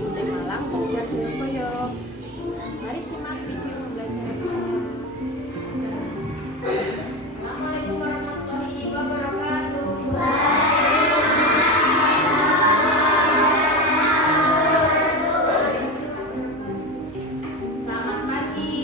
Ibu Malang Belajar Joyoboyo. Mari simak video pembelajaran saya. Assalamualaikum warahmatullahi wabarakatuh. Selamat pagi.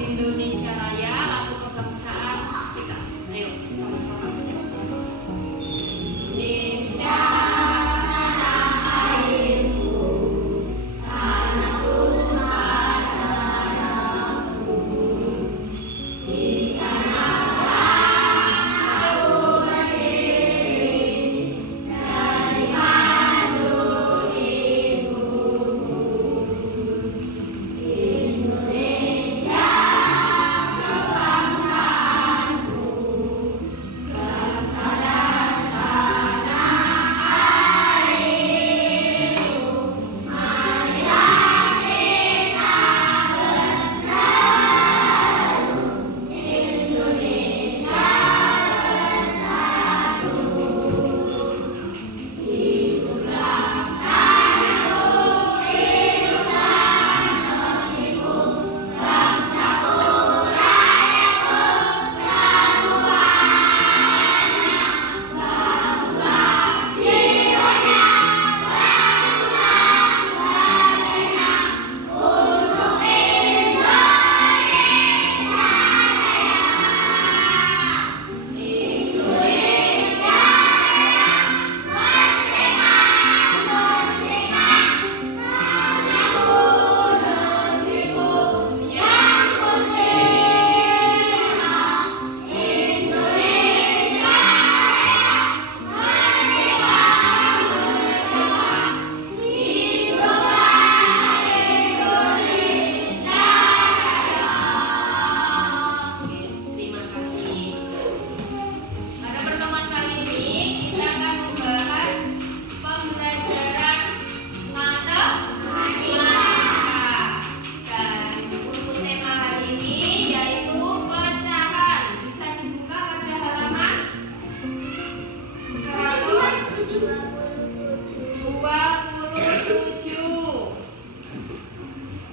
Indonesia Raya, lagu kebangsaan kita. Ayo, sama-sama. Indonesia tanah airku, tanahku padaku. Di sanalah aku berdiri, dari padu ibuku. Indonesia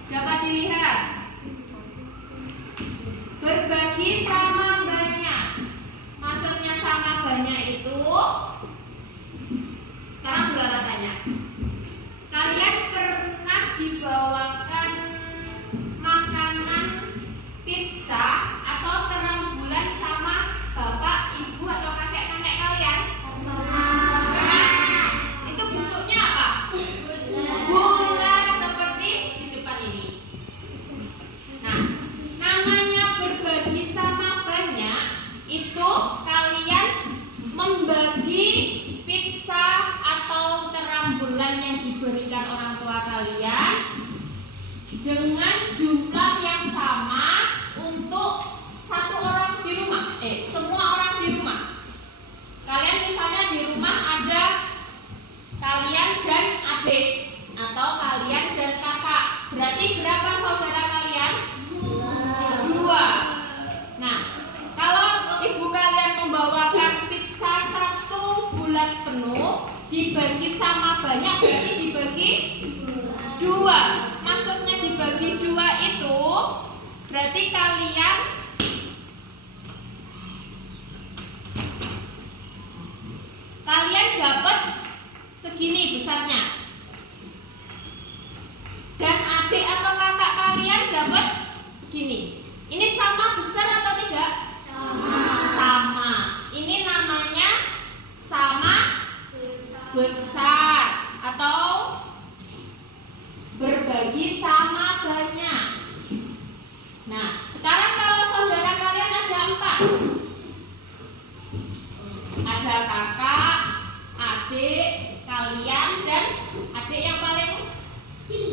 dapat dilihat berbagi sama banyak. Maksudnya sama banyak itu, sekarang Bella tanya, kalian pernah dibawakan makanan pizza atau terang bulan sama bapak, ibu atau kakek nenek kalian? Itu bentuknya apa? Bulat seperti di depan ini. Nah, namanya berbagi sama banyak itu kalian membagi pizza atau terang bulan yang diberikan orang tua kalian dengan jumlah yang sama untuk satu orang di rumah. Semua orang di rumah. Kalian misalnya di rumah ada kalian dan adik atau kalian dan kakak. Berarti berapa saudara kalian? Dua. Nah, kalau ibu kalian membawakan pizza satu bulat penuh dibagi sama banyak, berarti dibagi dua. Maksudnya dibagi dua itu berarti kalian segini besarnya. Dan adik atau kakak kalian dapat segini. Ini sama besar atau tidak? Sama. Ini namanya sama besar atau berbagi sama banyak. Nah, sekarang kalau saudara kalian ada 4. Ada kakak, adik, kalian, dan adik yang paling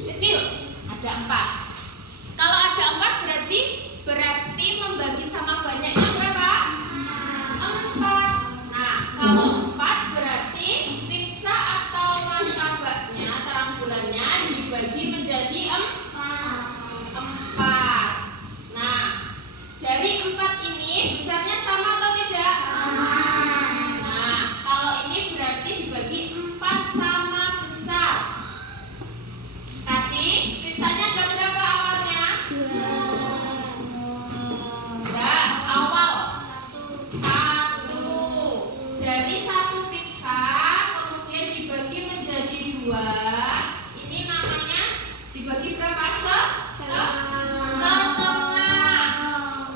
kecil. Ada 4. Kalau ada 4 berarti membagi sama banyaknya berapa? 4. Nah, kalau 4 berarti pizza atau martabaknya, terang bulannya dibagi menjadi 4. Nah, dari 4 ini besarnya sama atau tidak? Nah, kalau ini berarti dibagi 4 sama besar. Tadi pizzanya ada berapa awalnya? 2. Awal 1. Dari 1 pizza kemudian dibagi menjadi 2. Ini namanya dibagi berapa? Setengah.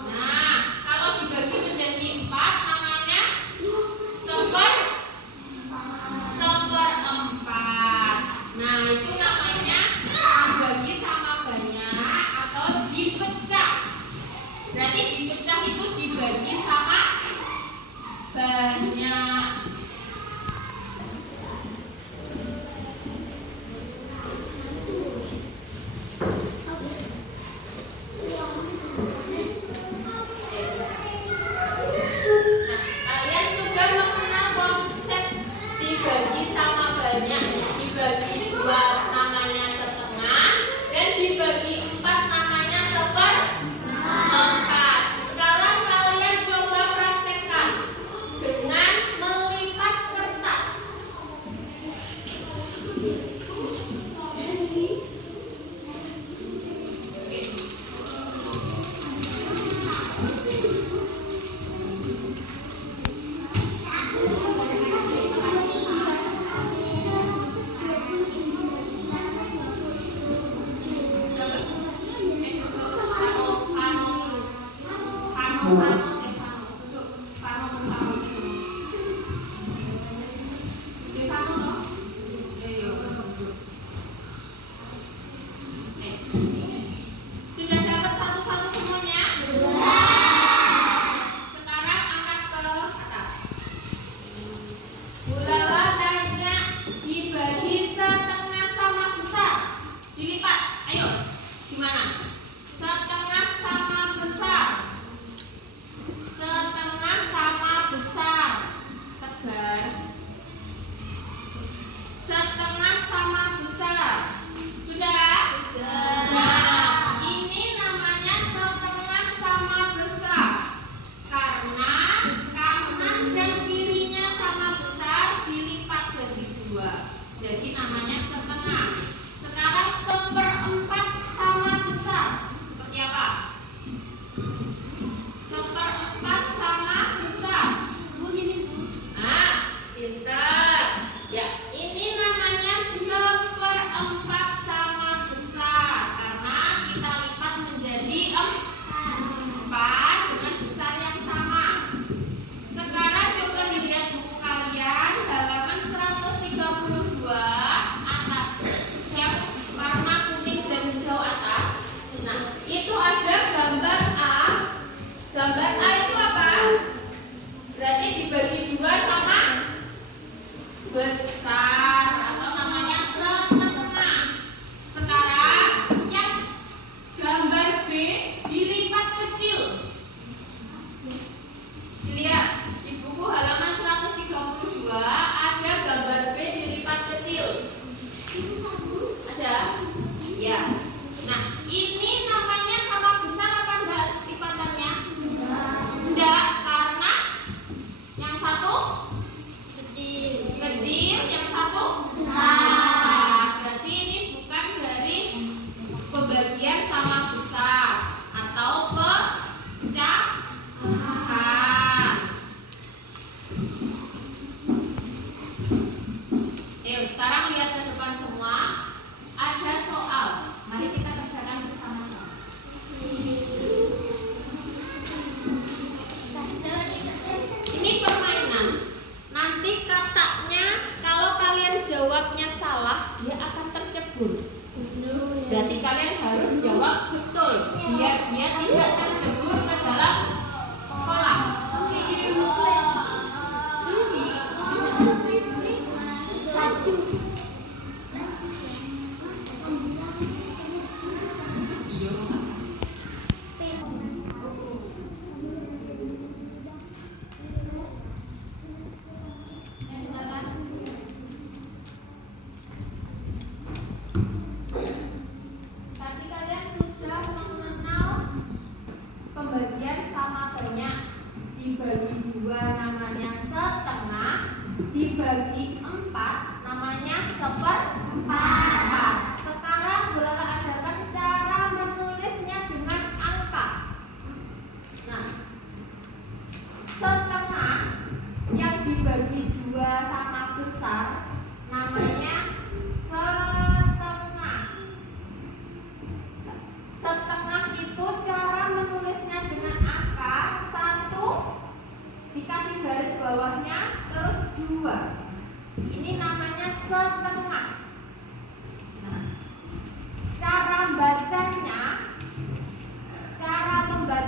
Nah, kalau dibagi menjadi 4 namanya seperempat. Nah, itu namanya dibagi sama banyak atau dipecah. Berarti dipecah itu dibagi sama banyak. Nah, kalian sudah mengenal konsep dibagi sama banyak. Dibagi 2 namanya setengah, dan dibagi 4 namanya seperempat. Sekarang kalian coba praktekkan dengan melipat kertas. jawabnya salah, dia akan tercebur. Berarti kalian harus jawab betul biar dia tidak tercebur ke dalam kolam. Tapi kalian sudah mengenal pembagian sama banyak, dibagi 2 namanya setengah, dibagi 4 namanya seperempat. Sekarang Bu Lala ajarkan cara menulisnya dengan angka. Nah, setengah yang dibagi 2 sama besar namanya setengah. Setengah itu cara menulisnya dengan angka 1 dikasih garis bawahnya terus 2. Ini namanya setengah. Nah, cara membacanya 1/2.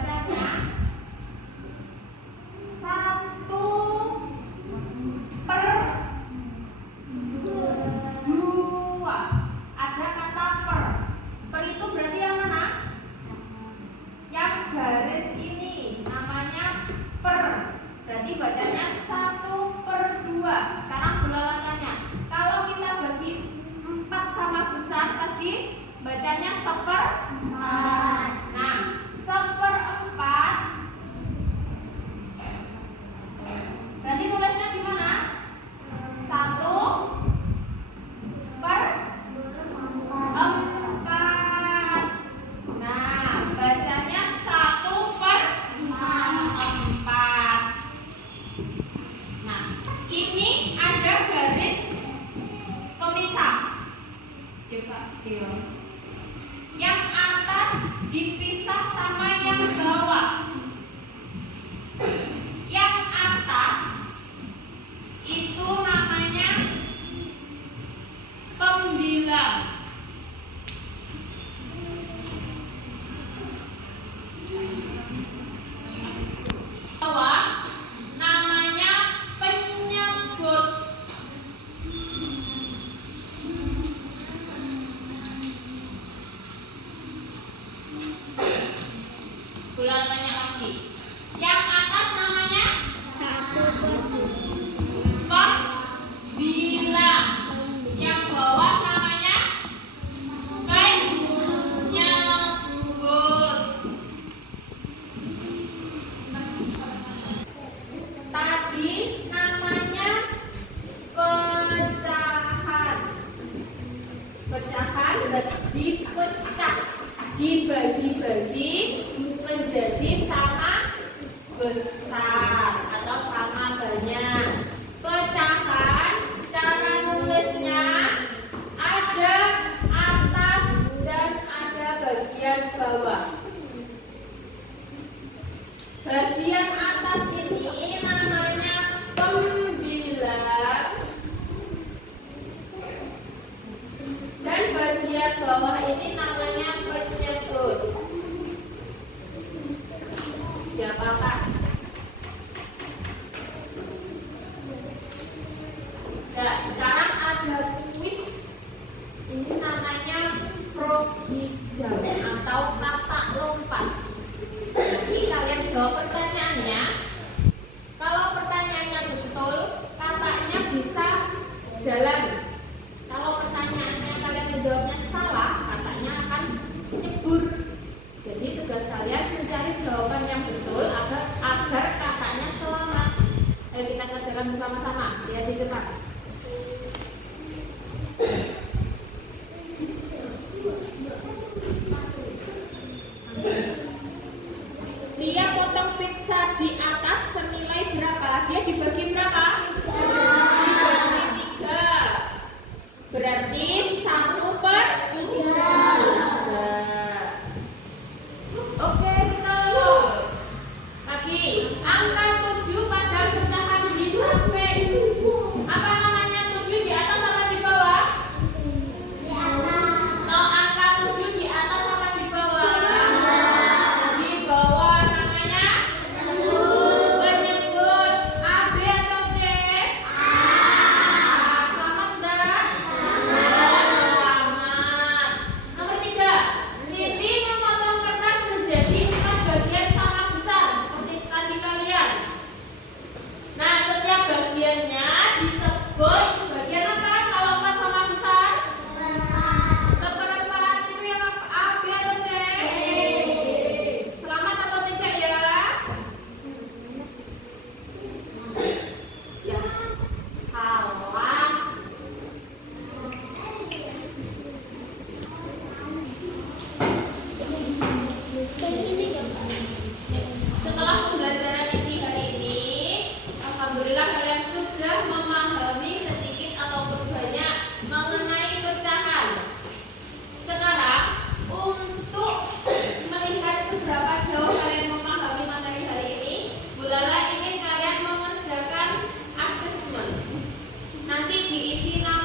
Ada kata per. Per itu berarti yang mana? Yang garis ini namanya per. Berarti bacanya 1/2. Sekarang Bu Lala tanya, kalau kita bagi 4 sama besar tadi bacanya seperempat. Nah, seperempat berarti nulisnya gimana? 1/4. Nah, bacanya 1/4. Nah, ini ada garis pemisah. Yang atas dipisah sama yang bawah. Yang atas itu namanya pembilang. Bawah namanya penyebut. Bu Lala tanya lagi. Yang atas namanya pembilang. Yang bawah namanya penyebut. Tadi namanya pecahan. Pecahan berarti dipecah, dibagi-bagi menjadi sama besar atau sama banyak. Pecahan cara nulisnya ada atas dan ada bagian bawah. Bagian atas ini namanya pembilang dan bagian bawah ini namanya penyebut. Siapakah? Ya, sekarang ada kuis. Ini namanya frog hijau atau tapak lompat. Jadi kalian jawab pertanyaannya. Kalau pertanyaannya betul, kataknya bisa jalan. Kalau pertanyaannya kalian menjawabnya salah, kataknya akan nyebur. Jadi tugas kalian mencari jawaban yang betul agar kataknya selamat. Ayo kita kerjakan bersama-sama. Lihat di depan. Dia potong pizza di atas senilai berapa? Dia dibagi berapa? Dibagi 3. Berarti 1/3. Oke, betul. diisi nama